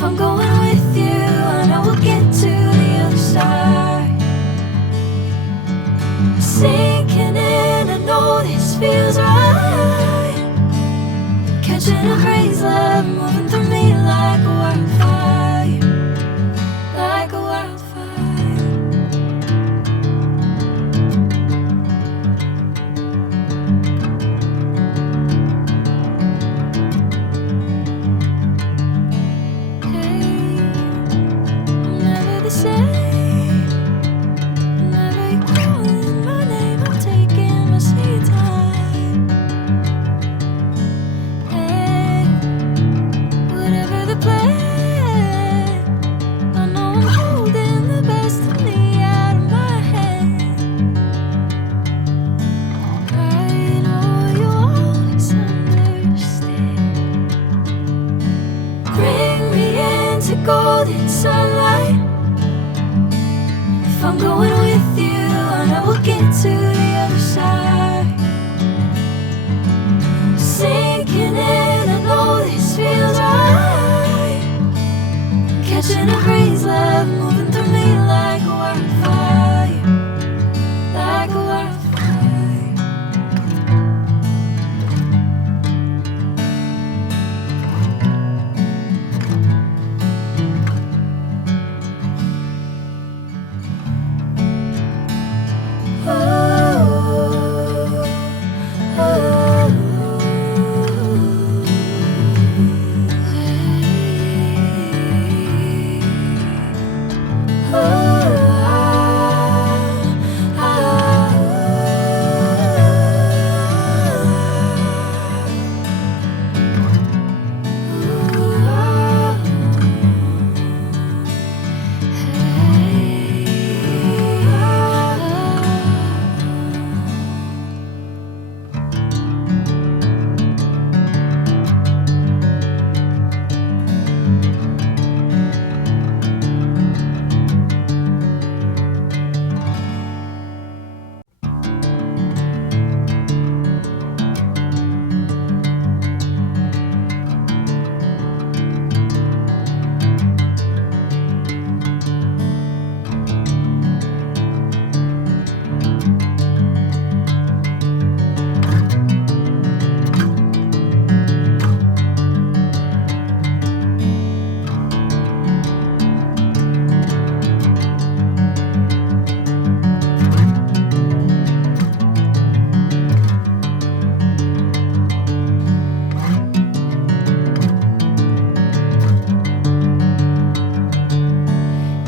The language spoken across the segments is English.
If I'm going with you, I know we'll get to the other side. Sinking in, I know this feels right. Catching a crazy love, moving through me like a wildfire, like a wildfire. Hey, I'm never the same. Whenever you're calling my name, I'm taking my sweet time. Hey, whatever the plan, I know I'm holding the best of me out of my hand. I know you'll always understand. Bring me into golden sunlight. If I'm going with you, I know we'll get to the other side. Sinking in, I know this feels right. Catching a crazy love, moving through me like a wildfire, like a wildfire.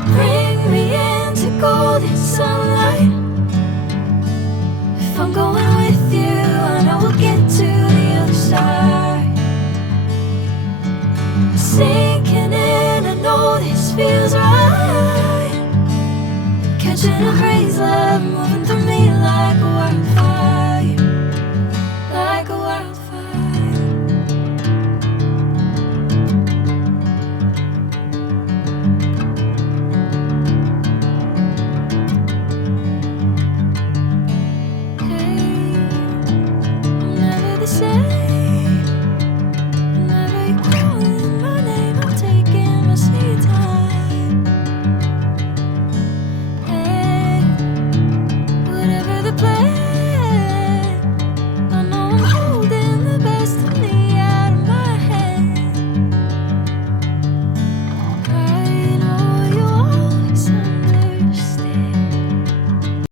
Bring me into golden sunlight. If I'm going with you, I know we'll get to the other side. Sinking in, I know this feels right. Catching a crazy love, moving through me like a wildfire.